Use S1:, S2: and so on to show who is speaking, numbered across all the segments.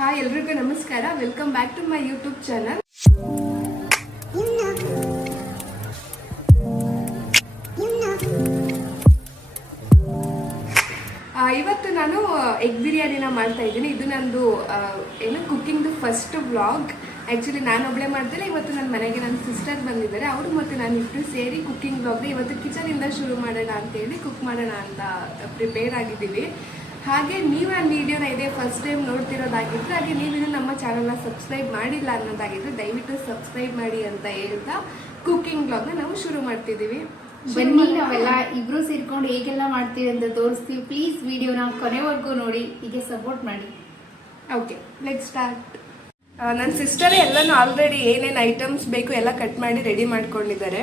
S1: Hi ಎಲ್ರಿಗೂ ನಮಸ್ಕಾರ. Welcome back to my YouTube channel ಇವತ್ತು ನಾನು ಎಗ್ ಬಿರಿಯಾನಿನ ಮಾಡ್ತಾ ಇದ್ದೀನಿ. ಇದು ನಂದು ಏನು ಕುಕ್ಕಿಂಗ್ದು ಫಸ್ಟ್ ವ್ಲಾಗ್ ಆ್ಯಕ್ಚುಲಿ ನಾನು ಒಬ್ಬಳೇ ಮಾಡ್ತೇನೆ. ಇವತ್ತು ನನ್ನ ಮನೆಗೆ ನನ್ನ ಸಿಸ್ಟರ್ ಬಂದಿದ್ದಾರೆ. ಅವರು ಮತ್ತು ನಾನು ಇಬ್ಬರು ಸೇರಿ ಕುಕ್ಕಿಂಗ್ ವ್ಲಾಗ್ನ ಇವತ್ತು ಕಿಚನಿಂದ ಶುರು ಮಾಡೋಣ ಅಂತೇಳಿ ಕುಕ್ ಮಾಡೋಣ ಅಂತ ಪ್ರಿಪೇರ್ ಆಗಿದ್ದೀವಿ. ಹಾಗೆ ನೀವು ಆ ವಿಡಿಯೋನ ಇದೇ ಫಸ್ಟ್ ಟೈಮ್ ನೋಡ್ತಿರೋದಾಗಿದ್ದರೆ ಹಾಗೆ ನೀವಿನ್ನೂ ನಮ್ಮ ಚಾನಲ್ನ ಸಬ್ಸ್ಕ್ರೈಬ್ ಮಾಡಿಲ್ಲ ಅನ್ನೋದಾಗಿದ್ದರೆ ದಯವಿಟ್ಟು ಸಬ್ಸ್ಕ್ರೈಬ್ ಮಾಡಿ ಅಂತ ಹೇಳ್ತಾ ಕುಕ್ಕಿಂಗ್ ಬ್ಲಾಗ್ನ ನಾವು ಶುರು ಮಾಡ್ತಿದ್ದೀವಿ.
S2: ಬನ್ನಿ ನಾವೆಲ್ಲ ಇಬ್ರು ಸೇರ್ಕೊಂಡು ಹೇಗೆಲ್ಲ ಮಾಡ್ತೀವಿ ಅಂತ ತೋರಿಸ್ತೀವಿ. ಪ್ಲೀಸ್ ವಿಡಿಯೋನ ಕೊನೆವರೆಗೂ ನೋಡಿ ಹೀಗೆ ಸಪೋರ್ಟ್ ಮಾಡಿ.
S1: ಓಕೆ ಲೆಟ್ ಸ್ಟಾರ್ಟ್ ನನ್ನ ಸಿಸ್ಟರ್ ಎಲ್ಲನೂ ಆಲ್ರೆಡಿ ಏನೇನು ಐಟಮ್ಸ್ ಬೇಕು ಎಲ್ಲ ಕಟ್ ಮಾಡಿ ರೆಡಿ ಮಾಡ್ಕೊಂಡಿದ್ದಾರೆ.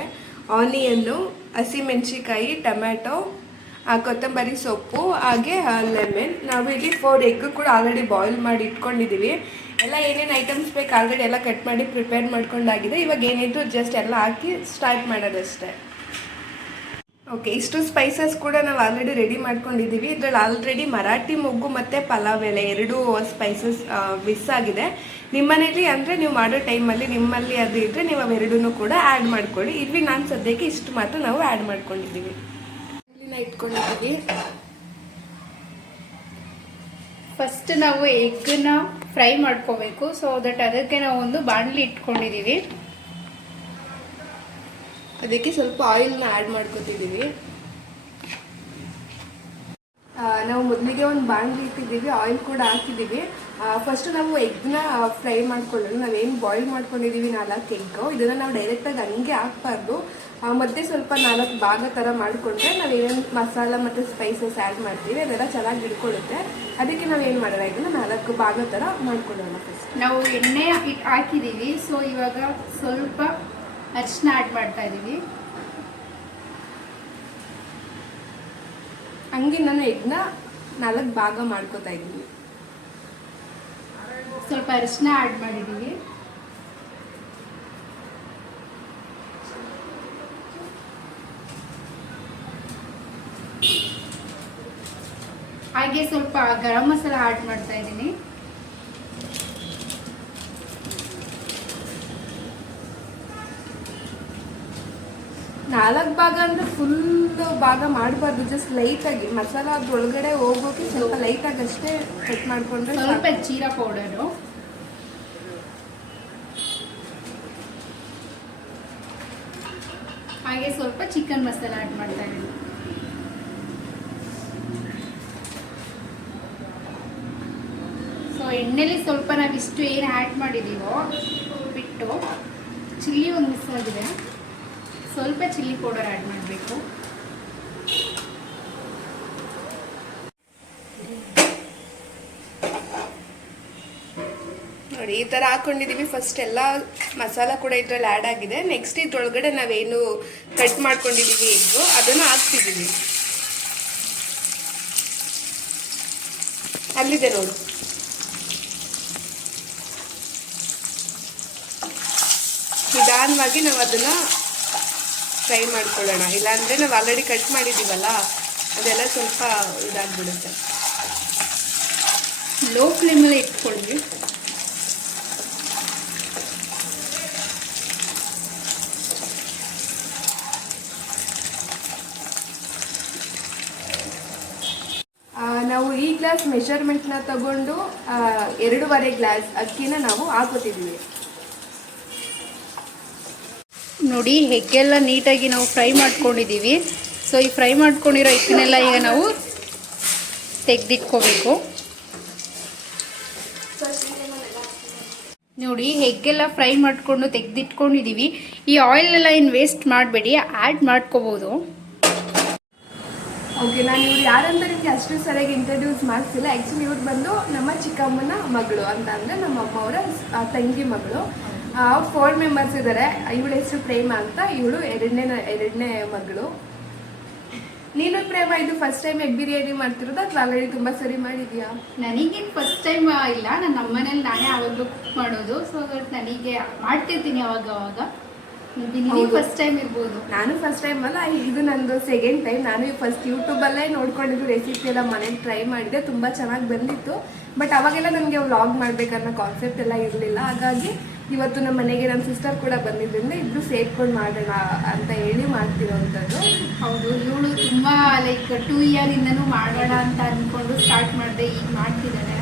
S1: ಆನಿಯನ್ನು ಹಸಿಮೆಣಸಿಕಾಯಿ ಟೊಮ್ಯಾಟೊ ಕೊತ್ತಂಬರಿ ಸೊಪ್ಪು, ಹಾಗೆ ಲೆಮನ್ ನಾವು ಇಲ್ಲಿ ಫೋರ್ ಎಗ್ ಕೂಡ ಆಲ್ರೆಡಿ ಬಾಯ್ಲ್ ಮಾಡಿ ಇಟ್ಕೊಂಡಿದ್ದೀವಿ ಎಲ್ಲ ಏನೇನು ಐಟಮ್ಸ್ ಬೇಕು ಆಲ್ರೆಡಿ ಎಲ್ಲ ಕಟ್ ಮಾಡಿ ಪ್ರಿಪೇರ್ ಮಾಡ್ಕೊಂಡಾಗಿದೆ. ಇವಾಗ ಏನಿದ್ರು ಜಸ್ಟ್ ಎಲ್ಲ ಹಾಕಿ ಸ್ಟಾರ್ಟ್ ಮಾಡೋದಷ್ಟೇ. ಓಕೆ ಇಷ್ಟು ಸ್ಪೈಸಸ್ ಕೂಡ ನಾವು ಆಲ್ರೆಡಿ ರೆಡಿ ಮಾಡ್ಕೊಂಡಿದ್ದೀವಿ ಇದ್ರಲ್ಲಿ ಆಲ್ರೆಡಿ ಮರಾಠಿ ಮೊಗ್ಗು ಮತ್ತು ಪಲಾವ್ ಎಲೆ ಎರಡೂ ಸ್ಪೈಸಸ್ ಮಿಸ್ ಆಗಿದೆ. ನಿಮ್ಮನೇಲಿ ಅಂದರೆ ನೀವು ಮಾಡೋ ಟೈಮಲ್ಲಿ ನಿಮ್ಮಲ್ಲಿ ಅದು ಇದ್ದರೆ ನೀವು ಅವೆರಡೂ ಕೂಡ ಆ್ಯಡ್ ಮಾಡ್ಕೊಳ್ಳಿ. ಇಲ್ಲಿ ನಾನು ಸದ್ಯಕ್ಕೆ ಇಷ್ಟು ಮಾತ್ರ ನಾವು ಆ್ಯಡ್ ಮಾಡ್ಕೊಂಡಿದ್ದೀವಿ ಇಟ್ಕೊಂಡಿದ್ದೀವಿ.
S2: ಫಸ್ಟ್ ನಾವು ಎಗ್ನ ಫ್ರೈ ಮಾಡ್ಕೋಬೇಕು. ಸೊ ದಟ್ ಅದಕ್ಕೆ ನಾವು ಒಂದು ಬಾಣಲಿ ಇಟ್ಕೊಂಡಿದ್ದೀವಿ.
S1: ಅದಕ್ಕೆ ಸ್ವಲ್ಪ ಆಯಿಲ್ನ ಆ್ಯಡ್ ಮಾಡ್ಕೊತಿದ್ದೀವಿ. ನಾವು ಮೊದಲಿಗೆ ಒಂದು ಬಾಣಲಿ ಇಟ್ಟಿದ್ದೀವಿ. ಆಯಿಲ್ ಕೂಡ ಹಾಕಿದ್ದೀವಿ. ಫಸ್ಟ್ ನಾವು ಎಗ್ನ ಫ್ರೈ ಮಾಡ್ಕೊಳ್ಳೋದು ನಾವೇನು ಬಾಯ್ಲ್ ಮಾಡ್ಕೊಂಡಿದ್ದೀವಿ ನಾಲ್ಕು ಎಗ್ಗು. ಇದನ್ನು ನಾವು ಡೈರೆಕ್ಟಾಗಿ ಹಂಗೆ ಹಾಕ್ಬಾರ್ದು. ಮತ್ತೆ ಸ್ವಲ್ಪ ನಾಲ್ಕು ಭಾಗ ಥರ ಮಾಡಿಕೊಂಡ್ರೆ ನಾವೇನು ಮಸಾಲ ಮತ್ತು ಸ್ಪೈಸಸ್ ಆ್ಯಡ್ ಮಾಡ್ತೀವಿ ಅದೆಲ್ಲ ಚೆನ್ನಾಗಿ ಹಿಡ್ಕೊಳ್ಳುತ್ತೆ. ಅದಕ್ಕೆ ನಾವೇನು ಮಾಡೋಣ ಇದನ್ನು ನಾಲ್ಕು ಭಾಗ ಥರ ಮಾಡ್ಕೊಳ್ಳೋಣ ಫಸ್ಟ್
S2: ನಾವು ಎಣ್ಣೆ ಹಾಕಿದ್ದೀವಿ ಹಾಕಿದೀವಿ. ಸೊ ಇವಾಗ ಸ್ವಲ್ಪ ಅರಿಶಿನ ಆ್ಯಡ್ ಮಾಡ್ತಾ ಇದೀವಿ.
S1: ಹಂಗೆ ನಾನು ಎಗ್ನ ನಾಲ್ಕು ಭಾಗ ಮಾಡ್ಕೋತಾ ಇದ್ದೀನಿ.
S2: ಸ್ವಲ್ಪ ಅರಿಶಿನ ಆ್ಯಡ್ ಮಾಡಿದೀವಿ. ಹಾಗೆ ಸ್ವಲ್ಪ ಗರಂ ಮಸಾಲ ಆ್ಯಡ್ ಮಾಡ್ತಾ ಇದ್ದೀನಿ.
S1: ನಾಲ್ಕು ಭಾಗ ಅಂದ್ರೆ ಫುಲ್ ಭಾಗ ಮಾಡಬಾರ್ದು ಜಸ್ಟ್ ಲೈಟಾಗಿ ಮಸಾಲ ಅದ್ರೊಳಗಡೆ ಹೋಗೋಕೆ ಸ್ವಲ್ಪ ಲೈಟಾಗಿ ಅಷ್ಟೇ ಕಟ್ ಮಾಡ್ಕೊಂಡ್ರೆ
S2: ಸ್ವಲ್ಪ. ಜೀರಾ ಪೌಡರು ಹಾಗೆ ಸ್ವಲ್ಪ ಚಿಕನ್ ಮಸಾಲ ಆ್ಯಡ್ ಮಾಡ್ತಾ ಇದ್ದೀನಿ. ಎಣ್ಣೆಲಿ ಸ್ವಲ್ಪ ನಾವಿಷ್ಟು ಏನು ಆ್ಯಡ್ ಮಾಡಿದ್ದೀವೋ ಬಿಟ್ಟು ಚಿಲ್ಲಿ ಒಂದು ಮಿಸ್ ಆಗಿದೆ ಸ್ವಲ್ಪ ಚಿಲ್ಲಿ ಪೌಡರ್ ಆ್ಯಡ್ ಮಾಡಬೇಕು.
S1: ನೋಡಿ, ಈ ಥರ ಹಾಕೊಂಡಿದ್ದೀವಿ ಫಸ್ಟ್ ಎಲ್ಲ ಮಸಾಲ ಕೂಡ ಇದರಲ್ಲಿ ಆ್ಯಡ್ ಆಗಿದೆ. ನೆಕ್ಸ್ಟ್ ಇದ್ರೊಳಗಡೆ ನಾವೇನು ಕಟ್ ಮಾಡ್ಕೊಂಡಿದ್ದೀವಿ ಇದ್ದು ಅದನ್ನು ಹಾಕ್ತಿದ್ದೀವಿ ಅಲ್ಲಿದೆ ನೋಡು. ನಿಧಾನವಾಗಿ ನಾವು ಅದನ್ನು ಫ್ರೈ ಮಾಡ್ಕೊಳ್ಳೋಣ. ಇಲ್ಲಾಂದರೆ ನಾವು ಆಲ್ರೆಡಿ ಕಟ್ ಮಾಡಿದ್ದೀವಲ್ಲ ಅದೆಲ್ಲ ಸ್ವಲ್ಪ ಇದಾಗ್ಬಿಡುತ್ತೆ.
S2: ಲೋ ಫ್ಲೇಮಲ್ಲಿ ಇಟ್ಕೊಳ್ಳಿ
S1: ಆ, ನಾವು ಈ ಗ್ಲಾಸ್ ಮೆಷರ್ಮೆಂಟ್ನ ತಗೊಂಡು ಎರಡೂವರೆ ಗ್ಲಾಸ್ ಅಕ್ಕಿನ ನಾವು ಹಾಕೋತಿದ್ದೀವಿ
S2: ನೋಡಿ ಹೆಗ್ಗೆಲ್ಲ ನೀಟಾಗಿ ನಾವು ಫ್ರೈ ಮಾಡ್ಕೊಂಡಿದ್ದೀವಿ. ಸೊ ಈ ಫ್ರೈ ಮಾಡ್ಕೊಂಡಿರೋ ಹಿಟ್ಟನ್ನೆಲ್ಲ ಈಗ ನಾವು ತೆಗೆದಿಟ್ಕೋಬೇಕು. ನೋಡಿ ಹೆಗ್ಗೆಲ್ಲ ಫ್ರೈ ಮಾಡಿಕೊಂಡು ತೆಗೆದಿಟ್ಕೊಂಡಿದ್ದೀವಿ. ಈ ಆಯಿಲೆಲ್ಲ ಏನು ವೇಸ್ಟ್ ಮಾಡಬೇಡಿ ಆ್ಯಡ್ ಮಾಡ್ಕೋಬೋದು.
S1: ಓಕೆ ನಾನು ಇವ್ರು ಯಾರಂತ ನಿಮಗೆ ಅಷ್ಟು ಸರಿಯಾಗಿ ಇಂಟ್ರಡ್ಯೂಸ್ ಮಾಡ್ತಿಲ್ಲ ಆ್ಯಕ್ಚುಲಿ ಇವ್ರು ಬಂದು ನಮ್ಮ ಚಿಕ್ಕಮ್ಮನ ಮಗಳು ಅಂತ ಅಂದರೆ ನಮ್ಮ ಅಮ್ಮವರ ಅವರ ತಂಗಿ ಮಗಳು. ಫೋರ್ ಮೆಂಬರ್ಸ್ ಇದ್ದಾರೆ ಇವಳ ಹೆಸರು ಪ್ರೇಮ ಅಂತ ಇವಳು ಎರಡನೇ ಎರಡನೇ ಮಗಳು. ನೀನು ಪ್ರೇಮ ಇದು ಫಸ್ಟ್ ಟೈಮ್ ಎಗ್ ಬಿರಿಯಾನಿ ಮಾಡ್ತಿರೋದು ಅಥವಾ ಆಲ್ರೆಡಿ ತುಂಬಾ ಸರಿ ಮಾಡಿದ್ಯಾ?
S2: ನನಗೇನು ಫಸ್ಟ್ ಟೈಮ್ ಇಲ್ಲ. ನನ್ನ ನಮ್ಮನೇಲಿ ನಾನೇ ಆವಾಗಲೂ ಕುಕ್ ಮಾಡೋದು. ಸೊ ನನಗೆ ಮಾಡ್ತಿರ್ತೀನಿ ಅವಾಗ ಅವಾಗ ಫಸ್ಟ್ ಟೈಮ್ ಇರ್ಬೋದು.
S1: ನಾನು ಫಸ್ಟ್ ಟೈಮ್ ಅಲ್ಲ ಇದು ನಂದು ಸೆಕೆಂಡ್ ಟೈಮ್ ನಾನು ಫಸ್ಟ್ ಯೂಟ್ಯೂಬಲ್ಲೇ ನೋಡ್ಕೊಂಡಿದ್ದು ರೆಸಿಪಿ ಎಲ್ಲ ಮನೇಲಿ ಟ್ರೈ ಮಾಡಿದೆ. ತುಂಬಾ ಚೆನ್ನಾಗಿ ಬಂದಿತ್ತು. ಬಟ್ ಅವಾಗೆಲ್ಲ ನನಗೆ ವ್ಲಾಗ್ ಮಾಡ್ಬೇಕನ್ನೋ ಕಾನ್ಸೆಪ್ಟ್ ಎಲ್ಲ ಇರಲಿಲ್ಲ. ಹಾಗಾಗಿ ಇವತ್ತು ನಮ್ಮ ಮನೆಗೆ ನಮ್ಮ ಸಿಸ್ಟರ್ ಕೂಡ ಬಂದಿದ್ದರಿಂದ ಇಬ್ಬರು ಸೇರ್ಕೊಂಡು ಮಾಡೋಣ ಅಂತ ಹೇಳಿ ಮಾಡ್ತಿರೋವಂಥದ್ದು
S2: ಹೌದು ಇವಳು ತುಂಬ ಲೈಕ್ ಟೂ ಇಯರಿಂದನೂ ಮಾಡೋಣ ಅಂತ ಅಂದ್ಕೊಂಡು ಸ್ಟಾರ್ಟ್ ಮಾಡಿದೆ ಈಗ ಮಾಡ್ತಿದ್ದಾನೆ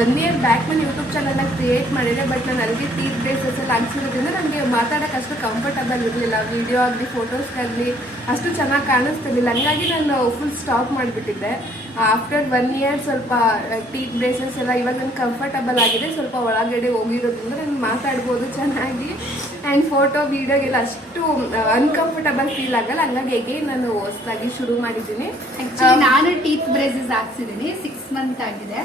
S1: ಒನ್ ಇಯರ್ ಬ್ಯಾಕ್ ನಾನು ಯೂಟ್ಯೂಬ್ ಚಾನಲ್ನ ಕ್ರಿಯೇಟ್ ಮಾಡಿದೆ ಬಟ್ ನಾನು ಅಲ್ಲಿಗೆ ತೀರ್ ಬೇಸಸ್ ಎಲ್ಲ ಹಾಕ್ಸಿರೋದ್ರಿಂದ ನನಗೆ ಮಾತಾಡೋಕೆ ಅಷ್ಟು ಕಂಫರ್ಟಬಲ್ ಇರಲಿಲ್ಲ. ವಿಡಿಯೋ ಆಗಲಿ ಫೋಟೋಸ್ಗಾಗಲಿ ಅಷ್ಟು ಚೆನ್ನಾಗಿ ಕಾಣಿಸ್ತಿರ್ಲಿಲ್ಲ. ಹಂಗಾಗಿ ನಾನು ಫುಲ್ ಸ್ಟಾಪ್ ಮಾಡಿಬಿಟ್ಟಿದ್ದೆ. ಆಫ್ಟರ್ ಒನ್ ಇಯರ್ ಸ್ವಲ್ಪ ಟೀತ್ ಬ್ರೇಸಸ್ ಎಲ್ಲ ಇವಾಗ ನನ್ಗೆ ಕಂಫರ್ಟಬಲ್ ಆಗಿದೆ. ಸ್ವಲ್ಪ ಒಳಗಡೆ ಹೋಗಿರೋದ್ರಿಂದ ನಾನು ಮಾತಾಡ್ಬೋದು ಚೆನ್ನಾಗಿ. ಆ್ಯಂಡ್ ಫೋಟೋ ವೀಡಿಯೋಗೆಲ್ಲ ಅಷ್ಟು ಅನ್ಕಂಫರ್ಟಬಲ್ ಫೀಲ್ ಆಗಲ್ಲ. ಹಂಗಾಗಿ ಹೇಗೆ ನಾನು ಹೊಸದಾಗಿ ಶುರು ಮಾಡಿದ್ದೀನಿ.
S2: ಆ್ಯಕ್ಚುಲಿ ನಾನು ಟೀತ್ ಬ್ರೇಸಸ್ ಹಾಕ್ಸಿದ್ದೀನಿ ಸಿಕ್ಸ್ ಮಂತ್ ಆಗಿದೆ.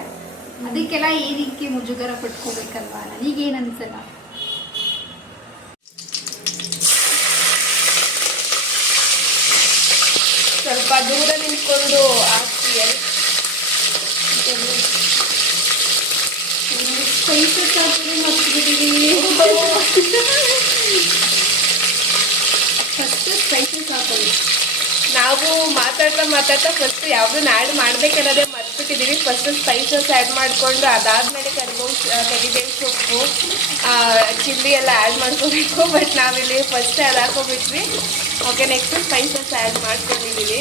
S2: ಅದಕ್ಕೆಲ್ಲ ಏನಕ್ಕೆ ಮುಜುಗರ ಪಟ್ಕೋಬೇಕಲ್ವಾ ನನಗೇನು ಅನ್ಸಲ್ಲ
S1: ಸ್ವಲ್ಪ ದೂರ ನಿಂತ್ಕೊಂಡು
S2: ಫಸ್ಟ್ ಸ್ಪೈಸಸ್ ಹಾಕೊಳ್ಳಿ
S1: ನಾವು ಮಾತಾಡ್ತಾ ಮಾತಾಡ್ತಾ ಫಸ್ಟ್ ಯಾವ್ದನ್ನ ಆ್ಯಡ್ ಮಾಡ್ಬೇಕನ್ನೋದೇ ಮರ್ತ್ಬಿಟ್ಟಿದ್ದೀವಿ ಫಸ್ಟ್ ಸ್ಪೈಸಸ್ ಆ್ಯಡ್ ಮಾಡಿಕೊಂಡು ಅದಾದಮೇಲೆ ಕರಿಬೇವು ಕರಿಬೇವು ಸೊಪ್ಪು ಚಿಲ್ಲಿ ಎಲ್ಲ ಆ್ಯಡ್ ಮಾಡ್ಕೋಬೇಕು. ಬಟ್ ನಾವಿಲ್ಲಿ ಫಸ್ಟ್ ಅದು ಹಾಕೋಬಿಟ್ವಿ ಓಕೆ ನೆಕ್ಸ್ಟ್ ಸ್ಪೈಸಸ್ ಆ್ಯಡ್ ಮಾಡ್ಕೊಂಡಿದ್ದೀವಿ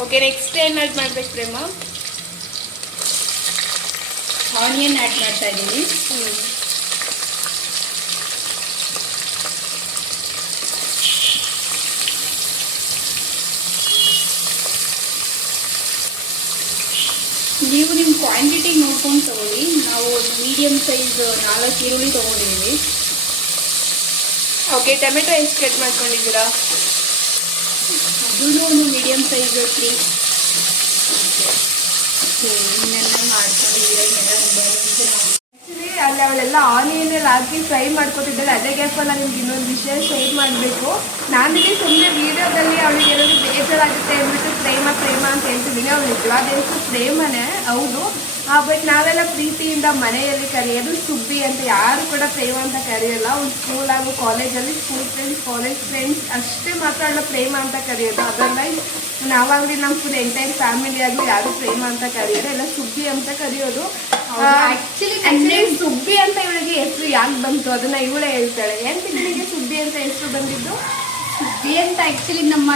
S1: ಓಕೆ ನೆಕ್ಸ್ಟ್ ಏನು ಆ್ಯಡ್ ಮಾಡ್ಬೇಕು ಪ್ರೇಮ?
S2: ಆನಿಯನ್ ಆ್ಯಡ್ ಮಾಡ್ತಾ ಇದ್ದೀನಿ.
S1: ಹ್ಞೂ
S2: ನೀವು ನಿಮ್ಮ ಕ್ವಾಂಟಿಟಿ ನೋಡ್ಕೊಂಡು ತಗೊಳ್ಳಿ. ನಾವು ಮೀಡಿಯಮ್ ಸೈಜ್ ನಾಲ್ಕು ಈರುಳ್ಳಿ ತೊಗೊಂಡಿದ್ದೀವಿ.
S1: ಓಕೆ ಟೊಮೆಟೊ ಎಷ್ಟು ಕಟ್ ಮಾಡ್ಕೊಂಡಿದ್ದೀರಾ?
S2: ಅದೂ ಒಂದು ಮೀಡಿಯಮ್ ಸೈಜ್ ಐತ್ರಿ ಇನ್ನೆಲ್ಲ ಮಾಡ್ಕೊಂಡಿದ್ದೀರಾ ಇನ್ನೆಲ್ಲ
S1: ಅಲ್ಲಿ ಅವಳೆಲ್ಲ ಆನಿಯನ್ ಎಲ್ಲ ಹಾಕಿ ಫ್ರೈ ಮಾಡ್ಕೊತಿದ್ದಾಳೆ ಅದೇ ಗ್ಯಾಪಲ್ಲ ನಿಮ್ಗೆ ಇನ್ನೊಂದು ವಿಷಯ ಶೇರ್ ಮಾಡಬೇಕು. ನಾನಿಗೆ ಸುಮ್ಮನೆ ವೀಡಿಯೋದಲ್ಲಿ ಅವಳಿಗೆ ಏನಾದರೂ ಬೇಜಾರಾಗುತ್ತೆ ಅಂದ್ಬಿಟ್ಟು ಪ್ರೇಮ ಪ್ರೇಮ ಅಂತ ಹೇಳ್ತಿದ್ದೀನಿ. ಅವಳು ನಿಜವಾದ ಹೆಸರು ಪ್ರೇಮನೇ, ಹೌದು. ಬಟ್ ನಾವೆಲ್ಲ ಪ್ರೀತಿಯಿಂದ ಮನೆಯಲ್ಲಿ ಕರೆಯೋದು ಸುಬ್ಬಿ ಅಂತ ಯಾರು ಕೂಡ ಪ್ರೇಮ ಅಂತ ಕರೆಯಲ್ಲ. ಒಂದು ಸ್ಕೂಲ್ ಹಾಗೂ ಕಾಲೇಜಲ್ಲಿ ಸ್ಕೂಲ್ ಫ್ರೆಂಡ್ಸ್ ಕಾಲೇಜ್ ಫ್ರೆಂಡ್ಸ್ ಅಷ್ಟೇ ಮಾತ್ರ ಅವಳ ಪ್ರೇಮ ಅಂತ ಕರೆಯೋದು. ಅದರ್ವೈಸ್ ನಾವಾಗಲಿ ನಮ್ಮ ಫುಲ್ ಎಂಟೈರ್ ಫ್ಯಾಮಿಲಿ ಆಗಲಿ ಯಾರು ಪ್ರೇಮ ಅಂತ ಕರೆಯೋದು ಎಲ್ಲ ಸುಬ್ಬಿ ಅಂತ ಕರೆಯೋದು.
S2: ಆಕ್ಚುಲಿ
S1: ಆಕ್ಚುಲಿ ಸುಬ್ಬಿ ಅಂತ ಇವಳಿಗೆ ಹೆಸರು ಯಾಕೆ ಬಂತು? ಅದನ್ನ ಇವಳೇ ಹೇಳ್ತಾಳೆ. ಏನ್ ಇವಳಿಗೆ ಸುಬ್ಬಿ ಅಂತ ಹೆಸರು ಬಂದಿದ್ದು?
S2: ಸುಬ್ಬಿ ಅಂತ ಆಕ್ಚುಲಿ ನಮ್ಮ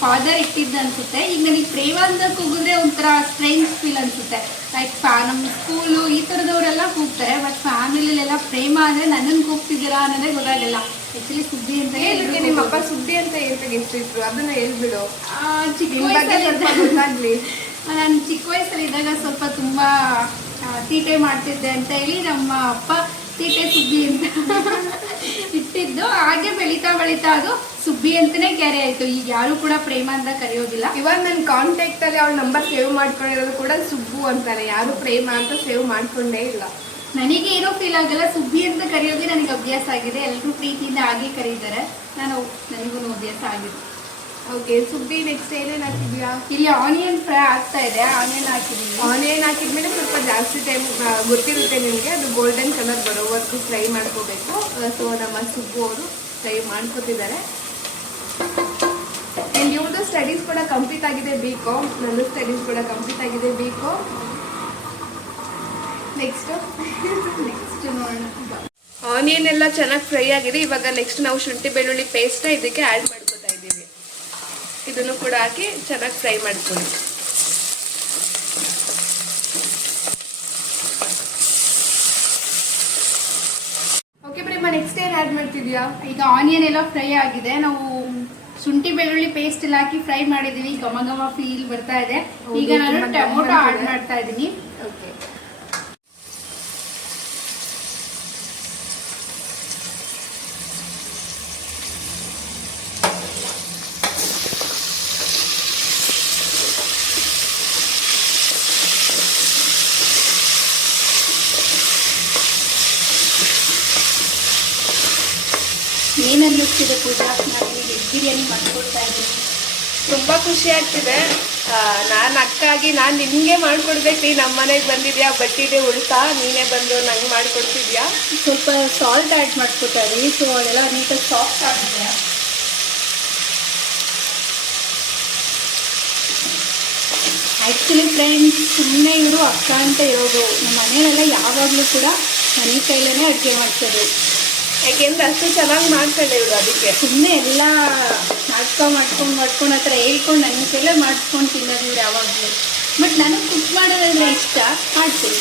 S2: ಫಾದರ್ ಇಟ್ಟಿದ್ದ ಅನ್ಸುತ್ತೆ. ಈಗ ನನಗೆ ಪ್ರೇಮ ಅಂತ ಕೂಗಿದ್ರೆ ಒಂಥರ ಸ್ಟ್ರೇಂಜ್ ಫೀಲ್ ಅನ್ಸುತ್ತೆ. ಲೈಕ್ ನಮ್ಮ ಸ್ಕೂಲು ಈ ಥರದವರೆಲ್ಲ ಕೂಗ್ತಾರೆ ಬಟ್ ಫ್ಯಾಮಿಲಿಲೆಲ್ಲ ಪ್ರೇಮ ಅಂದ್ರೆ ನನ್ನನ್ನು ಕೂಗ್ತಿದ್ದೀರಾ ಅನ್ನೋದೇ ಗೊತ್ತಾಗಲಿಲ್ಲ ಆಕ್ಚುಲಿ ಸುದ್ದಿ ಅಂತ
S1: ಹೇಳಿದ್ರೆ ನಿಮ್ಮ ಅಪ್ಪ ಸುಬ್ಬಿ ಅಂತ ಹೇಳ್ತಾಗ ಹೆಸರಿಟ್ರು ಅದನ್ನ ಹೇಳ್ಬಿಡು.
S2: ಚಿಕ್ಕ ವಯಸ್ಸಲ್ಲಿ
S1: ಗೊತ್ತಾಗ್ಲಿ.
S2: ನಾನು ಚಿಕ್ಕ ವಯಸ್ಸಲ್ಲಿ ಇದ್ದಾಗ ಸ್ವಲ್ಪ ತುಂಬ ತೀಟೆ ಮಾಡ್ತಿದ್ದೆ ಅಂತ ಹೇಳಿ ನಮ್ಮ ಅಪ್ಪ ತೀಟೆ ಸುಬ್ಬಿ ಅಂತ ಇಟ್ಟಿದ್ದು. ಹಾಗೆ ಬೆಳೀತಾ ಬೆಳೀತಾ ಅದು ಸುಬ್ಬಿ ಅಂತಲೇ ಕ್ಯಾರಿ ಆಯ್ತು. ಈಗ ಯಾರು ಕೂಡ ಪ್ರೇಮ ಅಂತ ಕರೆಯೋದಿಲ್ಲ.
S1: ಇವಾಗ ನನ್ನ ಕಾಂಟ್ಯಾಕ್ಟ್ ಅಲ್ಲಿ ಅವಳ ನಂಬರ್ ಸೇವ್ ಮಾಡ್ಕೊಂಡಿರೋದು ಕೂಡ ಸುಬ್ಬು ಅಂತಾನೆ. ಯಾರು ಪ್ರೇಮ ಅಂತ ಸೇವ್ ಮಾಡ್ಕೊಂಡೇ ಇಲ್ಲ.
S2: ನನಗೆ ಏನೋ ಫೀಲ್ ಆಗಲ್ಲ. ಸುಬ್ಬಿ ಅಂತ ಕರೆಯೋದೇ ನನಗೆ ಅಭ್ಯಾಸ ಆಗಿದೆ. ಎಲ್ಲರೂ ಪ್ರೀತಿಯಿಂದ ಹಾಗೆ ಕರೀತಾರೆ. ನಾನು ನನಗೂ ಅಭ್ಯಾಸ ಆಗಿದೆ.
S1: ಓಕೆ ಸುಬ್ಬಿ ನೆಕ್ಸ್ಟ್ ಏನೇನು ಹಾಕಿದ್ಯಾ?
S2: ಇಲ್ಲಿ ಆನಿಯನ್ ಫ್ರೈ ಆಗ್ತಾ ಇದೆ ಆನಿಯನ್ ಹಾಕಿದ್ದೀನಿ
S1: ಆನಿಯನ್ ಹಾಕಿದ್ಮೇಲೆ ಸ್ವಲ್ಪ ಜಾಸ್ತಿ ಟೈಮ್ ಗೊತ್ತಿರುತ್ತೆ ನಿಮಗೆ ಅದು ಗೋಲ್ಡನ್ ಕಲರ್ ಬರೋವರೆಗೂ ಫ್ರೈ ಮಾಡ್ಕೋಬೇಕು. ಸೊ ನಮ್ಮ ಸುಬ್ಬು ಅವರು ಫ್ರೈ ಮಾಡ್ಕೋತಿದ್ದಾರೆ. ಆ್ಯಂಡ್ ಇವ್ರದ್ದು ಸ್ಟಡೀಸ್ ಕೂಡ ಕಂಪ್ಲೀಟ್ ಆಗಿದೆ ಬಿ ಕಾಮ್ ನನ್ನ ಸ್ಟಡೀಸ್ ಕೂಡ ಕಂಪ್ಲೀಟ್ ಆಗಿದೆ ಬಿ ಕಾಮ್ ನೆಕ್ಸ್ಟು
S2: ನೆಕ್ಸ್ಟ್ ನೋಡೋಣ.
S1: ಆನಿಯನ್ ಎಲ್ಲ ಚೆನ್ನಾಗಿ ಫ್ರೈ ಆಗಿದೆ. ಇವಾಗ ನೆಕ್ಸ್ಟ್ ನಾವು ಶುಂಠಿ ಬೆಳ್ಳುಳ್ಳಿ ಪೇಸ್ಟ್ನ ಇದಕ್ಕೆ ಆ್ಯಡ್ ಇದ್ದೀವಿ ಇದನ್ನು ಕೂಡ ಹಾಕಿ ಚೆನ್ನಾಗಿ ಫ್ರೈ ಮಾಡ್ಕೊಳ್ಳಿ. ಓಕೆ ಪ್ರೇಮ ನೆಕ್ಸ್ಟ್ ಏನು ಆ್ಯಡ್ ಮಾಡ್ತಿದ್ಯಾ?
S2: ಈಗ ಆನಿಯನ್ ಎಲ್ಲ ಫ್ರೈ ಆಗಿದೆ. ನಾವು ಶುಂಠಿ ಬೆಳ್ಳುಳ್ಳಿ ಪೇಸ್ಟ್ ಎಲ್ಲ ಹಾಕಿ ಫ್ರೈ ಮಾಡಿದೀವಿ. ಘಮ ಘಮ ಫೀಲ್ ಬರ್ತಾ ಇದೆ. ಈಗ ನಾನು ಟೊಮೊಟೊ ಆಡ್ ಮಾಡ್ತಾ ಇದ್ದೀನಿ.
S1: ಓಕೆ
S2: ಏನ್ ಅನ್ನಿಸ್ತಿದೆ ಪೂಜಾ? ನಾನು ವೆಜ್ ಬಿರಿಯಾನಿ ಮಾಡ್ಕೊಡ್ತಾ ಇದ್ದೀನಿ.
S1: ತುಂಬ ಖುಷಿ ಆಗ್ತಿದೆ. ನಾನು ಅಕ್ಕಾಗಿ ನಾನು ನಿನಗೆ ಮಾಡಿಕೊಡ್ಬೇಕು. ನಮ್ಮ ಮನೆಗೆ ಬಂದಿದ್ಯಾ? ಬಟ್ಟಿದೆ ಉಳ್ತಾ? ನೀನೇ ಬಂದು ನಂಗೆ ಮಾಡಿಕೊಡ್ತಿದ್ಯಾ?
S2: ಸ್ವಲ್ಪ ಸಾಲ್ಟ್ ಆ್ಯಡ್ ಮಾಡ್ಕೊತಾ ಸೊ ಅದೆಲ್ಲ ನೀಟಾಗಿ ಸಾಫ್ಟ್ ಆಗಿದೆ ಆ್ಯಕ್ಚುಲಿ ಫ್ರೆಂಡ್ಸ್ ಸುಮ್ಮನೆ ಇವರು ಅಕ್ಕ ಅಂತ ಇರೋದು. ನಮ್ಮ ಮನೆಯಲ್ಲೆಲ್ಲ ಯಾವಾಗಲೂ ಕೂಡ ಮನೆ ಕೈಲೇ ಅಡುಗೆ ಮಾಡ್ತಾರೆ.
S1: ಯಾಕೆಂದ್ರೆ ಅಷ್ಟು ಚೆನ್ನಾಗಿ ಮಾಡ್ತಾಳೆ ಇವರು ಅದಕ್ಕೆ.
S2: ಸುಮ್ಮನೆ ಎಲ್ಲ ಮಾಡ್ಕೊಂಡು ಮಾಡ್ಕೊಂಡು ಮಾಡ್ಕೊಂಡು ಹತ್ರ ಥರ ಹೇಳ್ಕೊಂಡು ನನ್ನ ಕೈಲೇ ಮಾಡ್ಕೊಂಡು ತಿನ್ನೋದು ಇವ್ರು ಯಾವಾಗಲೂ. ಬಟ್ ನನಗೆ ಕುಕ್ ಮಾಡೋದಂದ್ರೆ ಇಷ್ಟ ಮಾಡ್ತೀನಿ.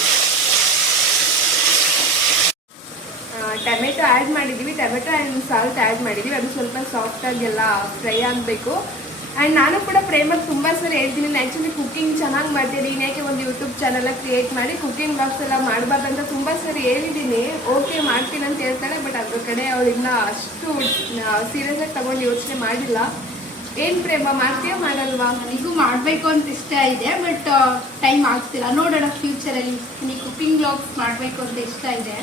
S1: ಟೊಮೆಟೊ ಆ್ಯಡ್ ಮಾಡಿದ್ದೀವಿ ಟೊಮೆಟೊ ಆ್ಯಂಡ್ ಸಾಲ್ಟ್ ಆ್ಯಡ್ ಮಾಡಿದ್ದೀವಿ ಅದು ಸ್ವಲ್ಪ ಸಾಫ್ಟಾಗಿ ಎಲ್ಲ ಫ್ರೈ ಆಗಬೇಕು. ಆ್ಯಂಡ್ ನಾನು ಕೂಡ ಪ್ರೇಮಕ್ಕೆ ತುಂಬ ಸರಿ ಹೇಳ್ತೀನಿ. ಆ್ಯಕ್ಚುಲಿ ಕುಕ್ಕಿಂಗ್ ಚೆನ್ನಾಗಿ ಮಾಡ್ತೀನಿ ಇನ್ಯಾಕೆ ಯಾಕೆ ಒಂದು ಯೂಟ್ಯೂಬ್ ಚಾನಲ್ ಕ್ರಿಯೇಟ್ ಮಾಡಿ ಕುಕ್ಕಿಂಗ್ ಬ್ಲಾಗ್ಸ್ ಎಲ್ಲ ಮಾಡಬಾರ್ದಂತ ತುಂಬ ಸರಿ ಹೇಳಿದ್ದೀನಿ ಓಕೆ ಮಾಡ್ತೀನಿ ಅಂತ ಹೇಳ್ತಾಳೆ ಬಟ್ ಅದ್ರ ಕಡೆ ಅವಳು ಅಷ್ಟು ಸೀರಿಯಸ್ ಆಗಿ ತಗೊಂಡು ಯೋಚನೆ ಮಾಡಿಲ್ಲ. ಏನು ಪ್ರೇಮ ಮಾಡ್ತೀಯಾ ಮಾಡಲ್ವಾ?
S2: ನನಗೂ ಮಾಡಬೇಕು ಅಂತ ಇಷ್ಟ ಇದೆ ಬಟ್ ಟೈಮ್ ಆಗ್ತಿಲ್ಲ. ನೋಡೋಣ ಫ್ಯೂಚರಲ್ಲಿ ನನಗೆ ಕುಕ್ಕಿಂಗ್ ಬ್ಲಾಗ್ಸ್ ಮಾಡಬೇಕು ಅಂತ ಇಷ್ಟ ಇದೆ.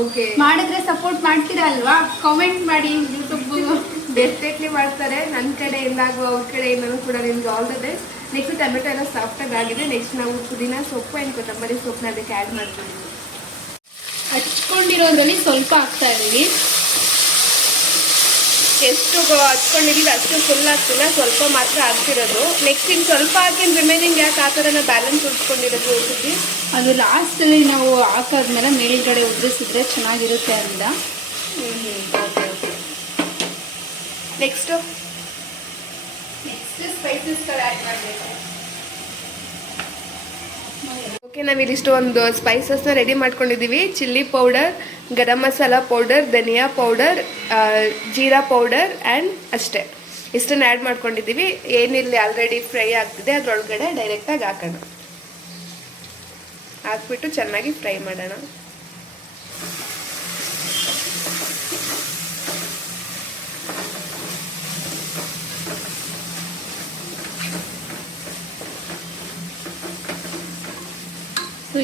S1: ಓಕೆ
S2: ಮಾಡಿದ್ರೆ ಸಪೋರ್ಟ್ ಮಾಡ್ತೀರಾ ಅಲ್ವಾ? ಕಾಮೆಂಟ್ ಮಾಡಿ ಯೂಟ್ಯೂಬ್
S1: ಡೆಫಿನೆಟ್ಲಿ ಮಾಡ್ತಾರೆ. ನನ್ನ ಕಡೆಯಿಂದ ಹಾಗೂ ಅವ್ರ ಕಡೆಯಿಂದನೂ ಕೂಡ ನಿಮ್ಗೆ all the best next tomato ಎಲ್ಲ ಸಾಫ್ಟಾಗಿ ಆಗಿದೆ. ನೆಕ್ಸ್ಟ್ ನಾವು ಪುದೀನ ಸೊಪ್ಪು ಏನು ಕೊತ್ತಂಬರಿ ಸೊಪ್ಪನ್ನ ಅದಕ್ಕೆ ಆ್ಯಡ್ ಮಾಡ್ತೀವಿ.
S2: ಹಚ್ಕೊಂಡಿರೋದ್ರಲ್ಲಿ ಸ್ವಲ್ಪ ಹಾಕ್ತಾ ಇದ್ದೀವಿ
S1: ಎಷ್ಟು ಗೊ- ಹಚ್ಕೊಂಡಿದ್ದೀವಿ ಅಷ್ಟು ಫುಲ್ ಆಗ್ತಿಲ್ಲ. ಸ್ವಲ್ಪ ಮಾತ್ರ ಆಗ್ತಿರೋದು. ನೆಕ್ಸ್ಟ್ ಇನ್ನು ಸ್ವಲ್ಪ ಹಾಕಿನ ರಿಮೈನಿಂಗ್ ಯಾಕೆ ಆ ಥರನ ಬ್ಯಾಲೆನ್ಸ್ ಉಳ್ಸ್ಕೊಂಡಿರೋದು ಹೋಗ್ತೀವಿ
S2: ಅದು ಲಾಸ್ಟಲ್ಲಿ ನಾವು ಹಾಕಾದ್ಮೇಲೆ ಮೇಲ್ಗಡೆ ಉದ್ರಿಸಿದ್ರೆ ಚೆನ್ನಾಗಿರುತ್ತೆ ಅಂತ.
S1: ಹ್ಞೂ ನೆಕ್ಸ್ಟು
S2: ನೆಕ್ಸ್ಟ್ ಸ್ಪೈಸಸ್ ಆ್ಯಡ್ ಮಾಡಬೇಕು.
S1: ಓಕೆ ನಾವಿಲ್ಲಿಷ್ಟು ಒಂದು ಸ್ಪೈಸಸ್ನ ರೆಡಿ ಮಾಡ್ಕೊಂಡಿದ್ದೀವಿ chilli powder garam masala powder ಧನಿಯಾ ಪೌಡರ್ ಜೀರಾ ಪೌಡರ್ ಆ್ಯಂಡ್ ಅಷ್ಟೇ. ಇಷ್ಟನ್ನು ಆ್ಯಡ್ ಮಾಡ್ಕೊಂಡಿದ್ದೀವಿ ಏನಿಲ್ಲಿ ಆಲ್ರೆಡಿ ಫ್ರೈ ಆಗ್ತಿದೆ ಅದರೊಳಗಡೆ ಡೈರೆಕ್ಟಾಗಿ ಹಾಕೋಣ. ಹಾಕ್ಬಿಟ್ಟು ಚೆನ್ನಾಗಿ ಫ್ರೈ ಮಾಡೋಣ.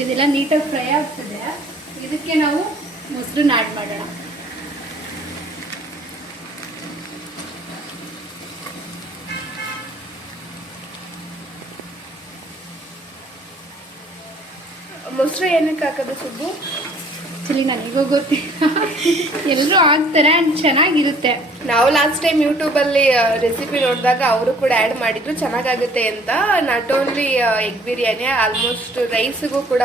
S2: ಇದೆಲ್ಲ ನೀಟಾಗಿ ಫ್ರೈ ಆಗ್ತದೆ. ಇದಕ್ಕೆ ನಾವು ಮೊಸರನ್ನ ಆ್ಯಡ್ ಮಾಡೋಣ.
S1: ಮೊಸರು ಏನಕ್ಕೆ ಹಾಕೋದು ಸುಬ್ಬು?
S2: ಆ್ಯಕ್ಚುಲಿ ನನಗೂ ಗೊತ್ತಿಲ್ಲ. ಎಲ್ಲರೂ ಆಗ್ತಾರೆ ಆ್ಯಂಡ್ ಚೆನ್ನಾಗಿರುತ್ತೆ.
S1: ನಾವು ಲಾಸ್ಟ್ ಟೈಮ್ ಯೂಟ್ಯೂಬಲ್ಲಿ ರೆಸಿಪಿ ನೋಡಿದಾಗ ಅವರು ಕೂಡ ಆ್ಯಡ್ ಮಾಡಿದ್ರು ಚೆನ್ನಾಗಾಗುತ್ತೆ ಅಂತ. Not only egg biryani almost ರೈಸ್ಗೂ ಕೂಡ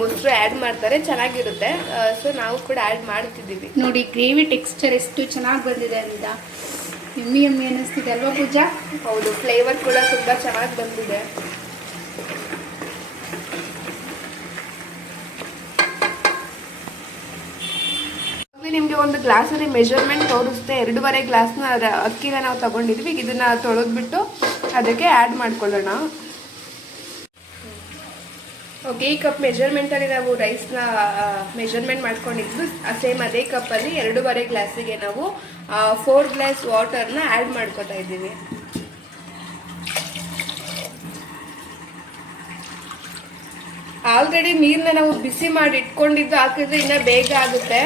S1: ಮೊಸರು ಆ್ಯಡ್ ಮಾಡ್ತಾರೆ ಚೆನ್ನಾಗಿರುತ್ತೆ. ಸೊ ನಾವು ಕೂಡ ಆ್ಯಡ್ ಮಾಡ್ತಿದ್ದೀವಿ.
S2: ನೋಡಿ ಗ್ರೇವಿ ಟೆಕ್ಸ್ಚರ್ ಎಷ್ಟು ಚೆನ್ನಾಗಿ ಬಂದಿದೆ ಅಂತ. ಎಮ್ಮಿ ಎಮ್ಮಿ ಅನ್ನಿಸ್ತಿದೆ ಅಲ್ವಾ ಪೂಜಾ?
S1: ಹೌದು ಫ್ಲೇವರ್ ಕೂಡ ತುಂಬ ಚೆನ್ನಾಗಿ ಬಂದಿದೆ ನಿಮಗೆ ಒಂದು ಗ್ಲಾಸಲ್ಲಿ ಮೆಜರ್ಮೆಂಟ್ ತೋರಿಸ್ದೆ, ಎರಡೂವರೆ ಗ್ಲಾಸ್ನ ಅಕ್ಕಿನ ನಾವು ತಗೊಂಡಿದ್ವಿ. ಇದನ್ನು ತೊಳೆದ್ಬಿಟ್ಟು ಅದಕ್ಕೆ ಆ್ಯಡ್ ಮಾಡ್ಕೊಳ್ಳೋಣ. ಓಕೆ, ಈ ಕಪ್ ಮೆಜರ್ಮೆಂಟಲ್ಲಿ ನಾವು ರೈಸ್ನ ಮೆಜರ್ಮೆಂಟ್ ಮಾಡ್ಕೊಂಡಿದ್ದು ಸೇಮ್ ಅದೇ ಕಪ್ಪಲ್ಲಿ ಎರಡೂವರೆ ಗ್ಲಾಸಿಗೆ ನಾವು ಫೋರ್ ಗ್ಲಾಸ್ ವಾಟರ್ನ ಆ್ಯಡ್ ಮಾಡ್ಕೊತಾ ಇದ್ದೀವಿ. ಆಲ್ರೆಡಿ ನೀರನ್ನ ನಾವು ಬಿಸಿ ಮಾಡಿ ಇಟ್ಕೊಂಡಿದ್ದು ಹಾಕಿದ್ರೆ ಇನ್ನ ಬೇಗ ಆಗುತ್ತೆ.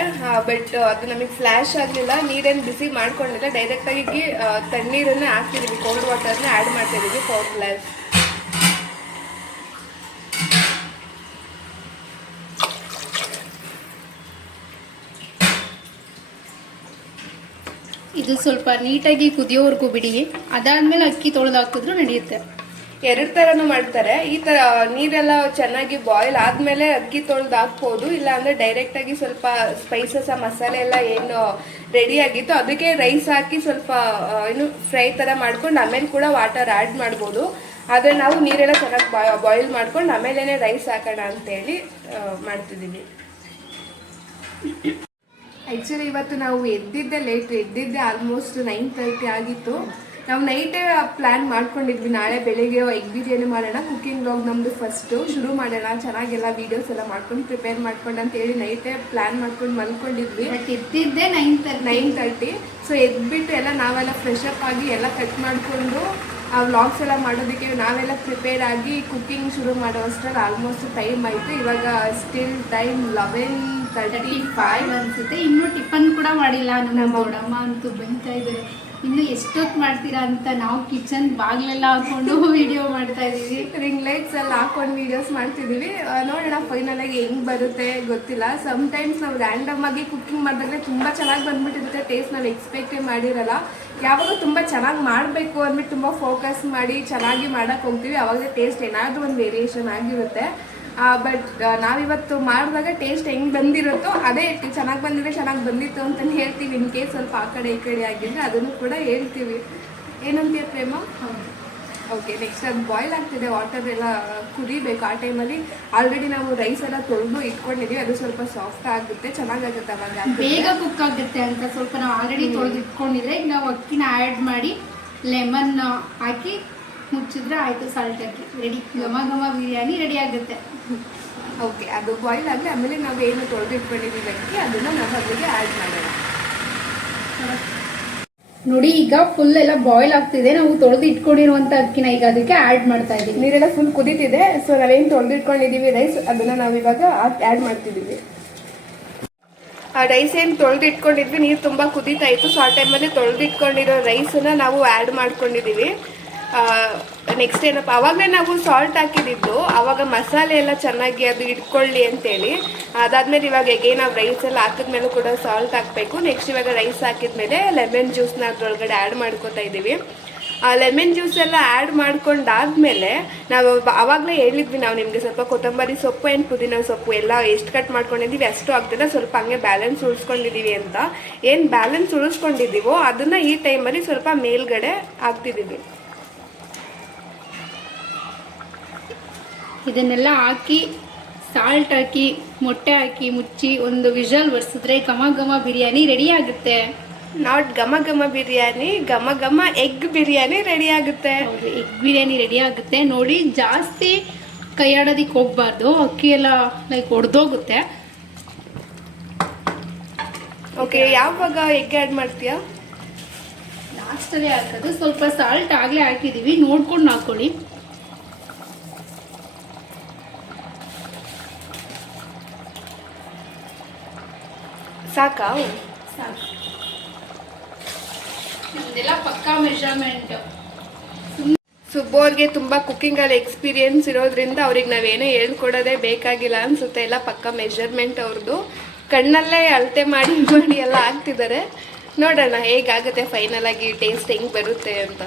S1: ಬಟ್ ಅದು ನಮಗೆ ಫ್ಲಾಶ್ ಆಗಲಿಲ್ಲ. ನೀರೇನು ಬಿಸಿ ಮಾಡ್ಕೊಂಡಿಲ್ಲ. ಡೈರೆಕ್ಟಾಗಿ ತಣ್ಣೀರನ್ನ ಹಾಕ್ತಿದ್ದೀವಿ ಕೋಲ್ಡ್ ವಾಟರ್ನ ಆ್ಯಡ್ ಮಾಡ್ತಿದೀವಿ ಫೋರ್ ಗ್ಲಾಸ್
S2: ಇದು ಸ್ವಲ್ಪ ನೀಟಾಗಿ ಕುದಿಯೋವರೆಗೂ ಬಿಡಿ. ಅದಾದ್ಮೇಲೆ ಅಕ್ಕಿ ತೊಳೆದು ಹಾಕಿದ್ರು ನಡೆಯುತ್ತೆ.
S1: ಎರಡು ಥರನೂ ಮಾಡ್ತಾರೆ. ಈ ಥರ ನೀರೆಲ್ಲ ಚೆನ್ನಾಗಿ ಬಾಯ್ಲ್ ಆದಮೇಲೆ ಅಕ್ಕಿ ತೊಳೆದು ಹಾಕ್ಬೋದು. ಇಲ್ಲ ಅಂದರೆ ಡೈರೆಕ್ಟಾಗಿ ಸ್ವಲ್ಪ ಸ್ಪೈಸಸ್ ಆ ಮಸಾಲೆ ಎಲ್ಲ ಏನು ರೆಡಿ ಆಗಿತ್ತು. ಅದಕ್ಕೆ ರೈಸ್ ಹಾಕಿ ಸ್ವಲ್ಪ ಏನು ಫ್ರೈ ಥರ ಮಾಡ್ಕೊಂಡು ಆಮೇಲೆ ಕೂಡ ವಾಟರ್ ಆ್ಯಡ್ ಮಾಡ್ಬೋದು. ಆದರೆ ನಾವು ನೀರೆಲ್ಲ ಚೆನ್ನಾಗಿ ಬಾಯ್ಲ್ ಮಾಡ್ಕೊಂಡು ಆಮೇಲೆ ರೈಸ್ ಹಾಕೋಣ ಅಂತೇಳಿ ಮಾಡ್ತಿದ್ದೀವಿ ಆ್ಯಕ್ಚುಲಿ ಇವತ್ತು ನಾವು ಎದ್ದಿದ್ದೆ ಲೇಟ್ ಎದ್ದಿದ್ದೆ ಆಲ್ಮೋಸ್ಟ್ ನೈನ್ ತರ್ಟಿ ಆಗಿತ್ತು. ನಾವು ನೈಟೇ ಪ್ಲ್ಯಾನ್ ಮಾಡ್ಕೊಂಡಿದ್ವಿ. ನಾಳೆ ಬೆಳಿಗ್ಗೆ ಎಗ್ ಬಿರಿಯಾನಿ ಮಾಡೋಣ ಕುಕ್ಕಿಂಗ್ ಬ್ಲಾಗ್ ನಮ್ಮದು ಫಸ್ಟು ಶುರು ಮಾಡೋಣ. ಚೆನ್ನಾಗೆಲ್ಲ ವೀಡಿಯೋಸ್ ಎಲ್ಲ ಮಾಡ್ಕೊಂಡು ಪ್ರಿಪೇರ್ ಮಾಡ್ಕೊಂಡು ಅಂತ ಹೇಳಿ ನೈಟೇ ಪ್ಲ್ಯಾನ್ ಮಾಡ್ಕೊಂಡು ಮಲ್ಕೊಂಡಿದ್ವಿ.
S2: ಎದ್ದಿದ್ದೆ nine thirty
S1: nine thirty so ಎದ್ಬಿಟ್ಟು ಎಲ್ಲ ನಾವೆಲ್ಲ ಫ್ರೆಶ್ ಅಪ್ ಆಗಿ ಎಲ್ಲ ಕಟ್ ಮಾಡಿಕೊಂಡು ಆ ವ್ಲಾಗ್ಸ್ ಎಲ್ಲ ಮಾಡೋದಕ್ಕೆ ನಾವೆಲ್ಲ ಪ್ರಿಪೇರ್ ಆಗಿ ಕುಕ್ಕಿಂಗ್ ಶುರು ಮಾಡೋ ಅಷ್ಟರಲ್ಲಿ ಆಲ್ಮೋಸ್ಟ್ ಟೈಮ್ ಆಯಿತು. ಇವಾಗ still time eleven thirty
S2: thirty five ಅನ್ಸುತ್ತೆ. ಇನ್ನೂ ಟಿಫನ್ ಕೂಡ ಮಾಡಿಲ್ಲ. ನಮ್ಮ ದೊಡ್ಡಮ್ಮ ಅಂತೂ ಬೆಂತ ಇದ್ದಾರೆ ಇನ್ನು ಎಷ್ಟೊತ್ತು ಮಾಡ್ತೀರಾ ಅಂತ ನಾವು ಕಿಚನ್ ಬಾಗ್ಲೆಲ್ಲ ಹಾಕೊಂಡು ವಿಡಿಯೋ ಮಾಡ್ತಾ ಇದೀವಿ
S1: ರಿಂಗ್ ಲೈಟ್ಸ್ ಎಲ್ಲ ಹಾಕೊಂಡು ವಿಡಿಯೋಸ್ ಮಾಡ್ತಿದೀವಿ ಆ, ನೋಡೋಣ ಫೈನಲ್ ಆಗಿ ಹೆಂಗ್ ಬರುತ್ತೆ ಗೊತ್ತಿಲ್ಲ. ಟೈಮ್ಸ್ ನಾವು ರ್ಯಾಂಡಮ್ ಆಗಿ ಕುಕಿಂಗ್ ಮಾಡಿದಾಗ ತುಂಬಾ ಚೆನ್ನಾಗಿ ಬಂದ್ಬಿಟ್ಟಿರುತ್ತೆ ಟೇಸ್ಟ್ ನಾವು ಎಕ್ಸ್ಪೆಕ್ಟೇ ಮಾಡಿರಲ್ಲ. ಯಾವಾಗ ತುಂಬಾ ಚೆನ್ನಾಗಿ ಮಾಡಬೇಕು ಅಂದ್ಬಿಟ್ಟು ತುಂಬಾ ಫೋಕಸ್ ಮಾಡಿ ಚೆನ್ನಾಗಿ ಮಾಡಕ್ ಹೋಗ್ತೀವಿ. ಅವಾಗ ಟೇಸ್ಟ್ ಏನಾದ್ರೂ ಒಂದು ವೇರಿಯೇಷನ್ ಆಗಿರುತ್ತೆ. ಬಟ್ ನಾವಿವತ್ತು ಮಾಡಿದಾಗ ಟೇಸ್ಟ್ ಹೆಂಗ್ ಬಂದಿರುತ್ತೋ ಅದೇ ಚೆನ್ನಾಗಿ ಬಂದಿದೆ ಚೆನ್ನಾಗಿ ಬಂದಿತ್ತು ಅಂತಲೇ ಹೇಳ್ತೀವಿ. ಇನ್ ಕೇಸ್ ಸ್ವಲ್ಪ ಆ ಕಡೆ ಈ ಕಡೆ ಆಗಿದ್ರೆ ಅದನ್ನು ಕೂಡ ಹೇಳ್ತೀವಿ. ಏನಂತೀಯ ಪ್ರೇಮ? ಓಕೆ ನೆಕ್ಸ್ಟ್ ಅದು ಬಾಯ್ಲ್ ಆಗ್ತಿದೆ. ವಾಟರ್ ಎಲ್ಲ ಕುದಿಬೇಕು. ಆ ಟೈಮಲ್ಲಿ ಆಲ್ರೆಡಿ ನಾವು ರೈಸ್ ಎಲ್ಲ ತೊಳೆದು ಇಟ್ಕೊಂಡಿದ್ದೀವಿ ಅದು ಸ್ವಲ್ಪ ಸಾಫ್ಟ್ ಆಗುತ್ತೆ ಚೆನ್ನಾಗಾಗುತ್ತೆ ಅವಾಗ.
S2: ಬೇಗ ಕುಕ್ ಆಗುತ್ತೆ ಅಂತ ಸ್ವಲ್ಪ ನಾವು ಆಲ್ರೆಡಿ ತೊಳೆದು ಇಟ್ಕೊಂಡಿದ್ರೆ ಈಗ ನಾವು ಅಕ್ಕಿನ ಆ್ಯಡ್ ಮಾಡಿ ಲೆಮನ್ ಹಾಕಿ ಮುಚ್ಚಿದ್ರೆ ಆಯಿತು ಸಾಲ್ಟ್ ಹಾಕಿ. ರೆಡಿ ಘಮ ಘಮ ಬಿರಿಯಾನಿ ರೆಡಿ ಆಗುತ್ತೆ.
S1: ಓಕೆ ಅದು ಬಾಯ್ಲ್ ಆಗಲಿ ಆಮೇಲೆ ನಾವು ಏನು ತೊಳೆದು ಇಟ್ಕೊಂಡಿದ್ದೀವಿ ಅಕ್ಕಿ ಅದನ್ನು ನಾವು ಅದಕ್ಕೆ ಆ್ಯಡ್ ಮಾಡೋಣ.
S2: ನೋಡಿ ಈಗ ಫುಲ್ ಎಲ್ಲ ಬಾಯ್ಲ್ ಆಗ್ತಿದೆ. ನಾವು ತೊಳೆದು ಇಟ್ಕೊಂಡಿರುವಂತ ಅಕ್ಕಿನ ಈಗ ಅದಕ್ಕೆ ಆ್ಯಡ್ ಮಾಡ್ತಾ ಇದ್ದೀವಿ.
S1: ನೀರೆಲ್ಲ ಫುಲ್ ಕುದೀತಿದೆ ಸೊ ನಾವೇನು ತೊಳೆದು ಇಟ್ಕೊಂಡಿದ್ದೀವಿ ರೈಸ್ ಅದನ್ನ ನಾವು ಇವಾಗ ಆ್ಯಡ್ ಮಾಡ್ತಿದ್ದೀವಿ. ಆ ರೈಸ್ ಏನು ತೊಳೆದು ಇಟ್ಕೊಂಡಿದ್ವಿ ನೀರು ತುಂಬ ಕುದೀತಾ ಇತ್ತು ಸೊ ಆ ಟೈಮಲ್ಲಿ ತೊಳೆದು ಇಟ್ಕೊಂಡಿರೋ ರೈಸನ್ನ ನಾವು ಆ್ಯಡ್ ಮಾಡ್ಕೊಂಡಿದ್ದೀವಿ. ನೆಕ್ಸ್ಟ್ ಏನಪ್ಪ ಆವಾಗಲೇ ನಾವು ಸಾಲ್ಟ್ ಹಾಕಿದ್ದು ಆವಾಗ ಮಸಾಲೆ ಎಲ್ಲ ಚೆನ್ನಾಗಿ ಅದು ಇಟ್ಕೊಳ್ಳಿ ಅಂತೇಳಿ. ಅದಾದಮೇಲೆ ಇವಾಗ ಹೇಗೆ ನಾವು ರೈಸ್ ಎಲ್ಲ ಹಾಕಿದ್ಮೇಲೆ ಕೂಡ ಸಾಲ್ಟ್ ಹಾಕಬೇಕು. ನೆಕ್ಸ್ಟ್ ಇವಾಗ ರೈಸ್ ಹಾಕಿದ್ಮೇಲೆ ಲೆಮನ್ ಜ್ಯೂಸ್ನ ಅದ್ರೊಳಗಡೆ ಆ್ಯಡ್ ಮಾಡ್ಕೋತಾ ಇದ್ದೀವಿ ಆ ಲೆಮನ್ ಜ್ಯೂಸ್ ಎಲ್ಲ ಆ್ಯಡ್ ಮಾಡ್ಕೊಂಡಾದ್ಮೇಲೆ ನಾವು ಅವಾಗಲೇ ಹೇಳಿದ್ವಿ ನಾವು ನಿಮಗೆ ಸ್ವಲ್ಪ ಕೊತ್ತಂಬರಿ ಸೊಪ್ಪು ಏನು ಪುದೀನ ಸೊಪ್ಪು ಎಲ್ಲ ಎಷ್ಟು ಕಟ್ ಮಾಡ್ಕೊಂಡಿದ್ದೀವಿ, ಅಷ್ಟು ಆಗ್ತದೆ ಸ್ವಲ್ಪ ಹಂಗೆ ಬ್ಯಾಲೆನ್ಸ್ ಉಳಿಸ್ಕೊಂಡಿದ್ದೀವಿ ಅಂತ. ಏನು ಬ್ಯಾಲೆನ್ಸ್ ಉಳಿಸ್ಕೊಂಡಿದ್ದೀವೋ, ಅದನ್ನು ಈ ಟೈಮಲ್ಲಿ ಸ್ವಲ್ಪ ಮೇಲ್ಗಡೆ ಹಾಕ್ತಿದ್ದೀವಿ.
S2: ಇದನ್ನೆಲ್ಲ ಹಾಕಿ ಸಾಲ್ಟ್ ಹಾಕಿ ಮೊಟ್ಟೆ ಹಾಕಿ ಮುಚ್ಚಿ ಒಂದು ವಿಷಲ್ ಬರ್ಸಿದ್ರೆ ಘಮ ಘಮ ಬಿರಿಯಾನಿ ರೆಡಿ ಆಗುತ್ತೆ.
S1: ನಾಟ್ ಘಮ ಘಮ ಬಿರಿಯಾನಿ ಘಮ ಘಮ ಎಗ್ ಬಿರಿಯಾನಿ ರೆಡಿ ಆಗುತ್ತೆ.
S2: ಎಗ್ ಬಿರಿಯಾನಿ ರೆಡಿ ಆಗುತ್ತೆ. ನೋಡಿ ಜಾಸ್ತಿ ಕೈಯಾಡೋದಿಕ್ಕೆ ಹೋಗ್ಬಾರ್ದು. ಅಕ್ಕಿ ಎಲ್ಲ ಲೈಕ್ ಒಡೆದೋಗುತ್ತೆ.
S1: ಓಕೆ ಯಾವಾಗ ಎಗ್ ಆ್ಯಡ್ ಮಾಡ್ತೀಯಾ?
S2: ಲಾಸ್ಟಲ್ಲೇ ಹಾಕೋದು. ಸ್ವಲ್ಪ ಸಾಲ್ಟ್ ಆಗಲೇ ಹಾಕಿದ್ದೀವಿ ನೋಡ್ಕೊಂಡು ಹಾಕೊಳ್ಳಿ.
S1: ಸಾಕಾ?
S2: ಸಾಕು. ನಮ್ದೆಲ್ಲ ಪಕ್ಕಾ ಮೆಷರ್ಮೆಂಟ್
S1: ತುಂಬ ಕುಕ್ಕಿಂಗಲ್ಲಿ ಎಕ್ಸ್ಪೀರಿಯನ್ಸ್ ಇರೋದ್ರಿಂದ ಅವ್ರಿಗೆ ನಾವೇನೇ ಹೇಳ್ಕೊಡೋದೆ ಬೇಕಾಗಿಲ್ಲ ಅನ್ಸುತ್ತೆ. ಎಲ್ಲ ಪಕ್ಕ ಮೆಷರ್ಮೆಂಟ್ ಅವ್ರದ್ದು ಕಣ್ಣಲ್ಲೇ ಅಳತೆ ಮಾಡಿ ಮಾಡಿ ಎಲ್ಲ ಹಾಕ್ತಿದ್ದಾರೆ ನೋಡೋಣ ಹೇಗಾಗುತ್ತೆ ಫೈನಲ್ ಆಗಿ ಟೇಸ್ಟ್ ಹೆಂಗ್ ಬರುತ್ತೆ ಅಂತ.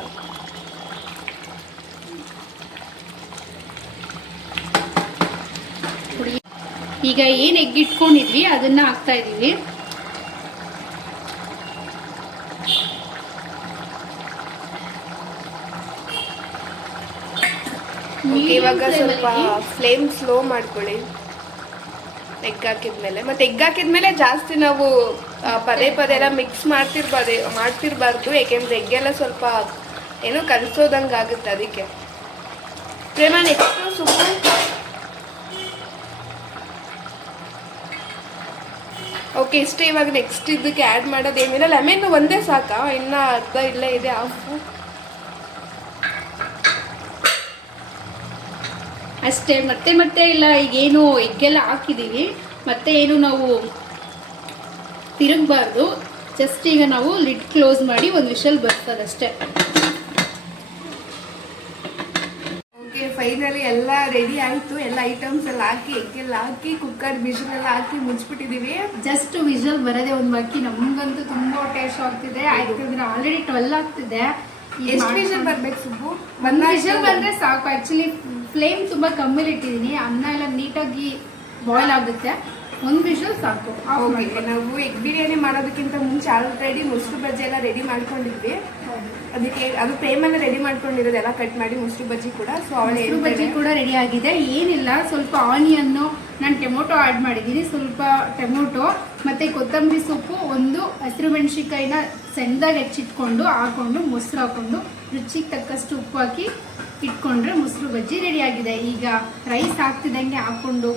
S2: ಈಗ ಏನು ಎಗ್ ಇಟ್ಕೊಂಡಿದ್ವಿ ಅದನ್ನ ಹಾಕ್ತಾ ಇದೀವಿ
S1: ಇವಾಗ ಸ್ವಲ್ಪ ಫ್ಲೇಮ್ ಸ್ಲೋ ಮಾಡ್ಕೊಳ್ಳಿ. ಎಗ್ ಹಾಕಿದ್ಮೇಲೆ. ಮತ್ತೆ ಎಗ್ ಹಾಕಿದ್ಮೇಲೆ ಜಾಸ್ತಿ ನಾವು ಪದೇ ಪದೇ ಎಲ್ಲ ಮಿಕ್ಸ್ ಮಾಡ್ತಿರ್ಬಾರ್ದು ಮಾಡ್ತಿರ್ಬಾರ್ದು. ಯಾಕೆಂದ್ರೆ ಎಗ್ಗೆಲ್ಲ ಸ್ವಲ್ಪ ಏನೋ ಕಲಿಸೋದಂಗೆ ಆಗುತ್ತೆ ಅದಕ್ಕೆ. ಪ್ರೇಮ ನೆಕ್ಸ್ಟು ಸುಮ್ಮನೆ ಓಕೆ ಇಷ್ಟೇ ಇವಾಗ ನೆಕ್ಸ್ಟ್ ಇದಕ್ಕೆ ಆ್ಯಡ್ ಮಾಡೋದೇನಿಲ್ಲ. ಲೆಮನ್ ಒಂದೇ ಸಾಕಾ? ಇನ್ನ ಅರ್ಧ ಇಲ್ಲೇ ಇದೆ ಹಾಫು
S2: ಅಷ್ಟೇ ಮತ್ತೆ ಮತ್ತೆ ಇಲ್ಲ ಈಗೇನು ಎಗ್ಗೆಲ್ಲ ಹಾಕಿದ್ದೀವಿ. ಮತ್ತೆ ಏನು ನಾವು ತಿರುಗಬಾರ್ದು. ಜಸ್ಟ್ ಈಗ ನಾವು ಲಿಡ್ ಕ್ಲೋಸ್ ಮಾಡಿ ಒಂದು ವಿಷಲ್ ಬರ್ತದಷ್ಟೇ
S1: ಓಕೆ ಫೈನಲಿ ಎಲ್ಲ ರೆಡಿ ಆಯಿತು. ಎಲ್ಲ ಐಟಮ್ಸ್ ಎಲ್ಲ ಹಾಕಿ ಎಗ್ಗೆಲ್ಲ ಹಾಕಿ ಕುಕ್ಕರ್ ಬಿಸಿಲ್ ಎಲ್ಲ ಹಾಕಿ ಮುಚ್ಚಿಬಿಟ್ಟಿದ್ದೀವಿ.
S2: ಜಸ್ಟ್ ವಿಷಲ್ ಬರೋದೇ ಒಂದು ಮಕ್ಕಿ ನಮಗಂತೂ ತುಂಬ ಟೇಸ್ಟ್ ಆಗ್ತಿದೆ. ಯಾಕಂದ್ರೆ ಆಲ್ರೆಡಿ ಟ್ವೆಲ್ ಆಗ್ತಿದೆ.
S1: ಎಷ್ಟು ವಿಷಲ್ ಬರ್ಬೇಕು ಸುಬ್ಬು.
S2: ಒಂದು ವಿಷಲ್ ಬಂದ್ರೆ ಸಾಕು. ಆಕ್ಚುಲಿ ಫ್ಲೇಮ್ ತುಂಬ ಕಮ್ಮಿಲಿ ಇಟ್ಟಿದ್ದೀನಿ ಅನ್ನ ಎಲ್ಲ ನೀಟಾಗಿ ಬಾಯ್ಲ್ ಆಗುತ್ತೆ. ಒಂದು ವಿಷಲ್ ಸಾಕು.
S1: ನಾವು ಎಗ್ ಬಿರಿಯಾನಿ ಮಾಡೋದಕ್ಕಿಂತ ಮುಂಚೆ ಆಲ್ರೆಡಿ ಮೊಸರು ಬಜ್ಜಿ ಎಲ್ಲ ರೆಡಿ ಮಾಡ್ಕೊಂಡಿದ್ವಿ. ಅದಕ್ಕೆ ಅದು ಪ್ರೇಮನ್ನ ರೆಡಿ ಮಾಡ್ಕೊಂಡಿರೋದು ಎಲ್ಲ ಕಟ್ ಮಾಡಿ ಮೊಸರು ಬಜ್ಜಿ ಕೂಡ. ಸೊ ಅವಳು
S2: ಮೊಸರು ಬಜ್ಜಿ ಕೂಡ ರೆಡಿ ಆಗಿದೆ. ಏನಿಲ್ಲ ಸ್ವಲ್ಪ ಆನಿಯನ್ನು ನಾನು ಟೊಮೊಟೊ ಆ್ಯಡ್ ಮಾಡಿದ್ದೀನಿ ಸ್ವಲ್ಪ ಟೊಮೊಟೊ ಮತ್ತು ಕೊತ್ತಂಬರಿ ಸೊಪ್ಪು ಒಂದು ಹಸಿರು ಮೆಣಸಿನ್ಕಾಯಿನ ಸಣ್ಣದಾಗಿ ಹೆಚ್ಚಿಟ್ಕೊಂಡು ಹಾಕೊಂಡು ಮೊಸರು ಹಾಕೊಂಡು ರುಚಿಗೆ ತಕ್ಕಷ್ಟು ಉಪ್ಪು ಹಾಕಿ ಇಟ್ಕೊಂಡ್ರೆ ಮೊಸರು ಬಜ್ಜಿ ರೆಡಿ ಆಗಿದೆ. ಈಗ ರೈಸ್ ಹಾಕ್ತಿದಂಗೆ ಹಾಕೊಂಡು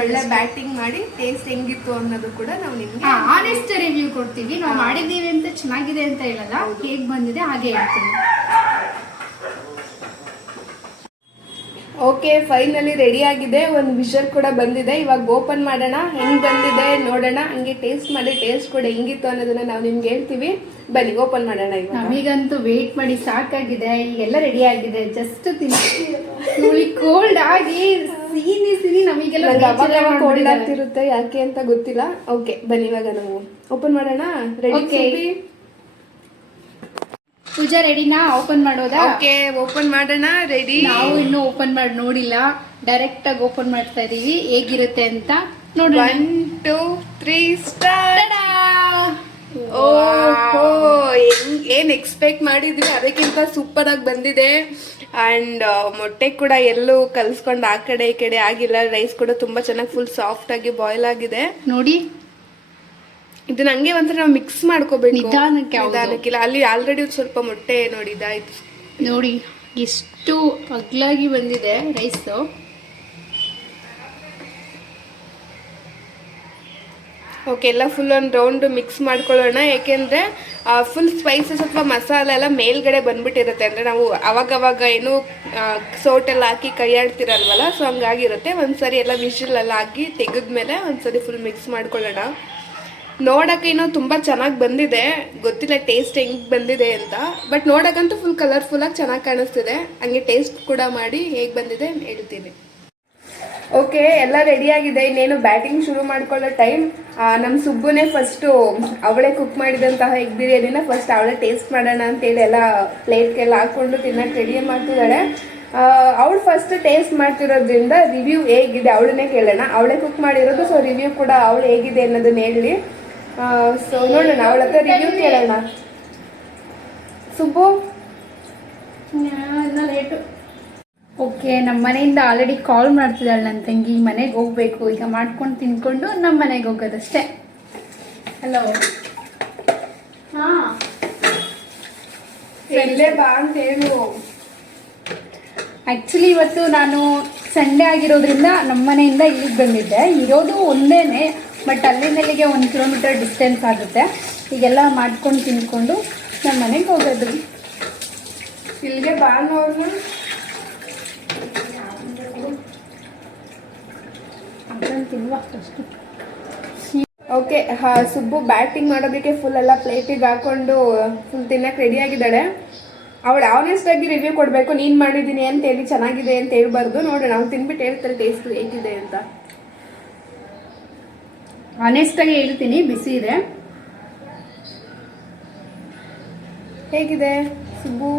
S1: ಒಳ್ಳೆ ಬ್ಯಾಟಿಂಗ್ ಮಾಡಿ ಟೇಸ್ಟ್ ಹೆಂಗಿತ್ತು ಅನ್ನೋದು ಕೂಡ ನಾವು ನಿಮ್ಗೆ
S2: ಆನೆಸ್ಟ್ ರಿವ್ಯೂ ಕೊಡ್ತೀವಿ. ನಾವು ಮಾಡಿದ್ದೀವಿ ಅಂತ ಚೆನ್ನಾಗಿದೆ ಅಂತ ಹೇಳಲ್ಲ. ಹೇಗ್ ಬಂದಿದೆ ಹಾಗೆ ಹೇಳ್ತೀವಿ
S1: ಓಕೆ ಫೈನಲಿ ರೆಡಿ ಆಗಿದೆ. ಒಂದು ವಿಷರ್ ಕೂಡ ಬಂದಿದೆ. ಇವಾಗ ಓಪನ್ ಮಾಡೋಣ. ಹೆಂಗ್ ಬಂದಿದೆ ನೋಡೋಣ. ಹಂಗೆ ಟೇಸ್ಟ್ ಮಾಡಿ ಟೇಸ್ಟ್ ಕೂಡ ಹೆಂಗಿತ್ತು ಅನ್ನೋದನ್ನ ನಾವು ನಿಮ್ಗೆ ಹೇಳ್ತೀವಿ. ಬನ್ನಿ ಓಪನ್ ಮಾಡೋಣ ಇವಾಗ.
S2: ನಮಗಂತೂ ವೇಟ್ ಮಾಡಿ ಸಾಕಾಗಿದೆ. ಈಗೆಲ್ಲ ರೆಡಿ ಆಗಿದೆ. ಜಸ್ಟ್ ತಿನ್ನಿ. ಕೋಲ್ಡ್ ಆಗಿ ಸೀನಿ ಸಿಹಿ ನಮಗೆಲ್ಲ
S1: ಕೋಲ್ಡ್ ಆಗ್ತಿರುತ್ತೆ. ಯಾಕೆ ಅಂತ ಗೊತ್ತಿಲ್ಲ. ಓಕೆ ಬನ್ನಿ ಇವಾಗ ನಾವು ಓಪನ್ ಮಾಡೋಣ. ರೆಡಿ.
S2: ಪೂಜಾ ರೆಡಿನಾ ಓಪನ್ ಮಾಡೋದಾ?
S1: ಓಕೆ ಓಪನ್ ಮಾಡೋಣ ರೆಡಿ
S2: ನಾವು ಇನ್ನೂ ಓಪನ್ ಮಾಡಿ ನೋಡಿಲ್ಲ. ಡೈರೆಕ್ಟ್ ಆಗಿ ಓಪನ್ ಮಾಡ್ತಾ ಇದೀವಿ. ಹೇಗಿರುತ್ತೆ ಅಂತ ನೋಡಿ
S1: ಒನ್ ಟೂ ತ್ರೀ
S2: ಸ್ಟಾರ್ಟ್!
S1: ಓಹೋ ಏನ್ ಎಕ್ಸ್ಪೆಕ್ಟ್ ಮಾಡಿದ್ವಿ? ಅದಕ್ಕಿಂತ ಸೂಪರ್ ಆಗಿ ಬಂದಿದೆ. ಅಂಡ್ ಮೊಟ್ಟೆ ಕೂಡ ಎಲ್ಲೂ ಕಲ್ಸ್ಕೊಂಡು ಆ ಕಡೆ ಈ ಕಡೆ ಆಗಿಲ್ಲ. ರೈಸ್ ಕೂಡ ತುಂಬಾ ಚೆನ್ನಾಗಿ ಫುಲ್ ಸಾಫ್ಟ್ ಆಗಿ ಬಾಯ್ಲ್ ಆಗಿದೆ.
S2: ನೋಡಿ
S1: ಇದನ್ನ ನಂಗೆ ಒಂಥರ ನಾವು ಮಿಕ್ಸ್ ಮಾಡ್ಕೋಬೇಕು.
S2: ನಿಧಾನಕ್ಕೆ ಹೌದು.
S1: ನಿಧಾನಕ್ಕಿಲ್ಲ ಅಲ್ಲಿ ಆಲ್ರೆಡಿ ಸ್ವಲ್ಪ ಮೊಟ್ಟೆ ನೋಡಿ ಇದಾಯ್ತು
S2: ನೋಡಿ ಎಷ್ಟು ಅಗ್ಲಾಗಿ ಬಂದಿದೆ ರೈಸು
S1: ಓಕೆ ಎಲ್ಲ ಫುಲ್ ಒಂದು ರೌಂಡ್ ಮಿಕ್ಸ್ ಮಾಡ್ಕೊಳ್ಳೋಣ. ಯಾಕೆಂದ್ರೆ ಫುಲ್ ಸ್ಪೈಸಸ್ ಅಥವಾ ಮಸಾಲೆ ಎಲ್ಲ ಮೇಲ್ಗಡೆ ಬಂದ್ಬಿಟ್ಟಿರುತ್ತೆ. ಅಂದ್ರೆ ನಾವು ಅವಾಗವಾಗ ಏನು ಸೋಟೆಲ್ಲ ಹಾಕಿ ಕೈಯಾಡ್ತಿರಲ್ವಲ್ಲ ಸೊ ಹಂಗಾಗಿರುತ್ತೆ. ಒಂದ್ಸರಿ ಎಲ್ಲ ವಿಷಲ್ ಎಲ್ಲ ಹಾಕಿ ತೆಗೆದ್ಮೇಲೆ ಒಂದ್ಸರಿ ಫುಲ್ ಮಿಕ್ಸ್ ಮಾಡ್ಕೊಳ್ಳೋಣ. ನೋಡಕ್ಕೆ ಏನೋ ತುಂಬ ಚೆನ್ನಾಗಿ ಬಂದಿದೆ. ಗೊತ್ತಿಲ್ಲ ಟೇಸ್ಟ್ ಹೆಂಗೆ ಬಂದಿದೆ ಅಂತ. ಬಟ್ ನೋಡೋಕ್ಕಂತೂ ಫುಲ್ ಕಲರ್ಫುಲ್ಲಾಗಿ ಚೆನ್ನಾಗಿ ಕಾಣಿಸ್ತಿದೆ. ಹಂಗೆ ಟೇಸ್ಟ್ ಕೂಡ ಮಾಡಿ ಹೇಗೆ ಬಂದಿದೆ ಹೇಳ್ತೀನಿ. ಓಕೆ ಎಲ್ಲ ರೆಡಿಯಾಗಿದೆ ಇನ್ನೇನು ಬ್ಯಾಟಿಂಗ್ ಶುರು ಮಾಡ್ಕೊಳ್ಳೋ ಟೈಮ್ ನಮ್ಮ ಸುಬ್ಬುನೇ ಫಸ್ಟು ಅವಳೇ ಕುಕ್ ಮಾಡಿದಂತಹ ಎಗ್ ಬಿರಿಯಾನಿನ ಫಸ್ಟ್ ಅವಳೇ ಟೇಸ್ಟ್ ಮಾಡೋಣ ಅಂತೇಳಿ ಎಲ್ಲ ಪ್ಲೇಟ್ಗೆಲ್ಲ ಹಾಕ್ಕೊಂಡು ತಿನ್ನಕ್ಕೆ ರೆಡಿ ಮಾಡ್ತಿದ್ದಾಳೆ. ಅವಳು ಫಸ್ಟ್ ಟೇಸ್ಟ್ ಮಾಡ್ತಿರೋದ್ರಿಂದ ರಿವ್ಯೂ ಹೇಗಿದೆ? ಅವಳನ್ನೇ ಕೇಳೋಣ. ಅವಳೇ ಕುಕ್ ಮಾಡಿರೋದು ಸೊ ರಿವ್ಯೂ ಕೂಡ ಅವಳು ಹೇಗಿದೆ ಅನ್ನೋದನ್ನ ಹೇಳಿ. ಸೊ ನೋಡೋಣ ಅವಳ ಹತ್ರ ರಿವ್ಯೂ ಕೇಳೋಣ. ಸುಬ್ಬು?
S2: ಲೇಟು ಓಕೆ ನಮ್ಮ ಮನೆಯಿಂದ ಆಲ್ರೆಡಿ ಕಾಲ್ ಮಾಡ್ತಿದ್ದಾಳೆ ನನ್ನ ತಂಗಿ ಮನೆಗೆ ಹೋಗ್ಬೇಕು. ಈಗ ಮಾಡ್ಕೊಂಡು ತಿನ್ಕೊಂಡು ನಮ್ಮ ಮನೆಗೆ ಹೋಗೋದಷ್ಟೇ. ಹಲೋ ಹಾ.
S1: ಎಲ್ಲೇ ಬಾ ಅಂತ ಹೇಳು.
S2: ಆ್ಯಕ್ಚುಲಿ ಇವತ್ತು ನಾನು ಸಂಡೇ ಆಗಿರೋದ್ರಿಂದ ನಮ್ಮ ಮನೆಯಿಂದ ಇಲ್ಲಿಗೆ ಬಂದಿದ್ದೆ. ಇರೋದು ಒಂದೇನೆ. ಬಟ್ ಅಲ್ಲಿಂದ ಅಲ್ಲಿಗೆ ಒಂದು ಕಿಲೋಮೀಟರ್ ಡಿಸ್ಟೆನ್ಸ್ ಆಗುತ್ತೆ. ಈಗೆಲ್ಲ ಮಾಡ್ಕೊಂಡು ತಿನ್ಕೊಂಡು ನಮ್ಮ ಮನೆಗೆ ಹೋಗೋದು.
S1: ಇಲ್ಲಿಗೆ ಬಾ ಅನ್ನೋರ್ನ
S2: ಅದನ್ನು ತಿನ್ನುವ ಅಷ್ಟು.
S1: ಓಕೆ ಸುಬ್ಬು ಬ್ಯಾಟಿಂಗ್ ಮಾಡೋದಕ್ಕೆ ಫುಲ್ ಎಲ್ಲ ಪ್ಲೇಟಿಗೆ ಹಾಕೊಂಡು ಫುಲ್ ತಿನ್ನಕ್ಕೆ ರೆಡಿ ಆಗಿದ್ದಾಳೆ. ಅವಳು ಆನೆಸ್ಟ್ ಆಗಿ ರಿವ್ಯೂ ಕೊಡಬೇಕು, ನೀನು ಮಾಡಿದ್ದೀನಿ ಅಂತ ಹೇಳಿ ಚೆನ್ನಾಗಿದೆ ಅಂತ ಹೇಳ್ಬಾರ್ದು. ನೋಡೋಣ ಅವ್ನು ತಿನ್ಬಿಟ್ಟು ಹೇಳ್ತಾರೆ ಟೇಸ್ಟ್ ಹೇಗಿದೆ ಅಂತ.
S2: ಆನೆಸ್ಟಾಗಿ ಹೇಳ್ತೀನಿ ಬಿಸಿ ಇದೆ.
S1: ಹೇಗಿದೆ ಸುಬ್ಬು?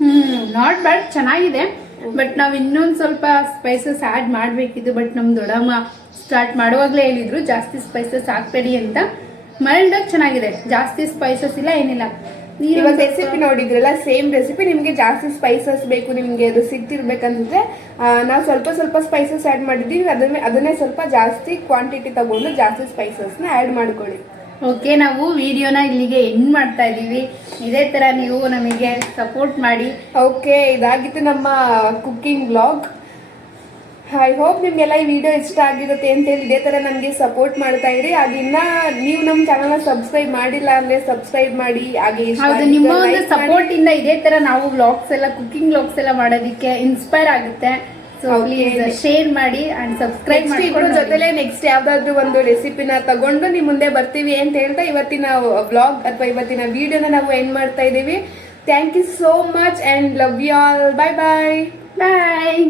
S2: ಹ್ಮ್ ನಾಟ್ ಬ್ಯಾಡ್ ಚೆನ್ನಾಗಿದೆ. ಬಟ್ ನಾವು ಇನ್ನೊಂದು ಸ್ವಲ್ಪ ಸ್ಪೈಸಸ್ ಆ್ಯಡ್ ಮಾಡ್ಬೇಕಿದ್ದು ಬಟ್ ನಮ್ ದೊಡ್ಡಮ್ಮ ಸ್ಟಾರ್ಟ್ ಮಾಡುವಾಗಲೇ ಹೇಳಿದ್ರು ಜಾಸ್ತಿ ಸ್ಪೈಸಸ್ ಹಾಕ್ಬೇಡಿ ಅಂತ. ಮೈಲ್ಡಾಗಿ ಚೆನ್ನಾಗಿದೆ ಜಾಸ್ತಿ ಸ್ಪೈಸಸ್ ಇಲ್ಲ ಏನಿಲ್ಲ.
S1: ಇವಾಗ ರೆಸಿಪಿ ನೋಡಿದ್ರಲ್ಲ ಸೇಮ್ ರೆಸಿಪಿ ನಿಮಗೆ ಜಾಸ್ತಿ ಸ್ಪೈಸಸ್ ಬೇಕು ನಿಮಗೆ ಅದು ಸಿಗ್ತಿರ್ಬೇಕಂತಿದ್ರೆ ನಾವು ಸ್ವಲ್ಪ ಸ್ವಲ್ಪ ಸ್ಪೈಸಸ್ ಆ್ಯಡ್ ಮಾಡಿದ್ದೀವಿ ಅದನ್ನೇ ಅದನ್ನೇ ಸ್ವಲ್ಪ ಜಾಸ್ತಿ ಕ್ವಾಂಟಿಟಿ ತಗೊಂಡು ಜಾಸ್ತಿ ಸ್ಪೈಸಸ್ನ ಆ್ಯಡ್ ಮಾಡ್ಕೊಳ್ಳಿ.
S2: ಓಕೆ ನಾವು ವಿಡಿಯೋನ ಇಲ್ಲಿಗೆ ಎಂಡ್ ಮಾಡ್ತಾ ಇದ್ದೀವಿ. ಇದೇ ಥರ ನೀವು ನಮಗೆ ಸಪೋರ್ಟ್ ಮಾಡಿ.
S1: ಓಕೆ ಇದಾಗಿತ್ತು ನಮ್ಮ ಕುಕ್ಕಿಂಗ್ ಬ್ಲಾಗ್ ಐ ಹೋಪ್ ನಿಮ್ಗೆಲ್ಲ ಈ ವಿಡಿಯೋ ಇಷ್ಟ ಆಗಿರುತ್ತೆ ಅಂತೇಳಿ ಇದೇ ಥರ ನಮಗೆ ಸಪೋರ್ಟ್ ಮಾಡ್ತಾ ಇರಿ. ಆಗಿನ್ನ ನೀವು ನಮ್ಮ ಚಾನಲ್ನ ಸಬ್ಸ್ಕ್ರೈಬ್ ಮಾಡಿಲ್ಲ ಅಂದರೆ ಸಬ್ಸ್ಕ್ರೈಬ್ ಮಾಡಿ. ಹಾಗೆ
S2: ಹೌದು ನಿಮ್ಮ ಒಂದು ಸಪೋರ್ಟ್ ಇಂದ ಇದೇ ತರ ನಾವು ವ್ಲಾಗ್ಸ್ ಎಲ್ಲ ಕುಕಿಂಗ್ ವ್ಲಾಗ್ಸ್ ಎಲ್ಲ ಮಾಡೋದಿಕ್ಕೆ ಇನ್ಸ್ಪೈರ್ ಆಗುತ್ತೆ. ಸೊ ಶೇರ್ ಮಾಡಿ ಅಂಡ್ ಸಬ್ಸ್ಕ್ರೈಬ್
S1: ಇದ್ರ
S2: ಮಾಡಿ
S1: ಜೊತೆಲೆ ನೆಕ್ಸ್ಟ್ ಯಾವ್ದಾದ್ರು ಒಂದು ರೆಸಿಪಿನ ತಗೊಂಡು ನಿಮ್ ಮುಂದೆ ಬರ್ತೀವಿ ಅಂತ ಹೇಳ್ತಾ ಇವತ್ತಿನ ಬ್ಲಾಗ್ ಅಥವಾ ಇವತ್ತಿನ ವಿಡಿಯೋನ ನಾವು ಎಂಡ್ ಮಾಡ್ತಾ ಇದೀವಿ. Thank you so much and love you all bye bye
S2: bye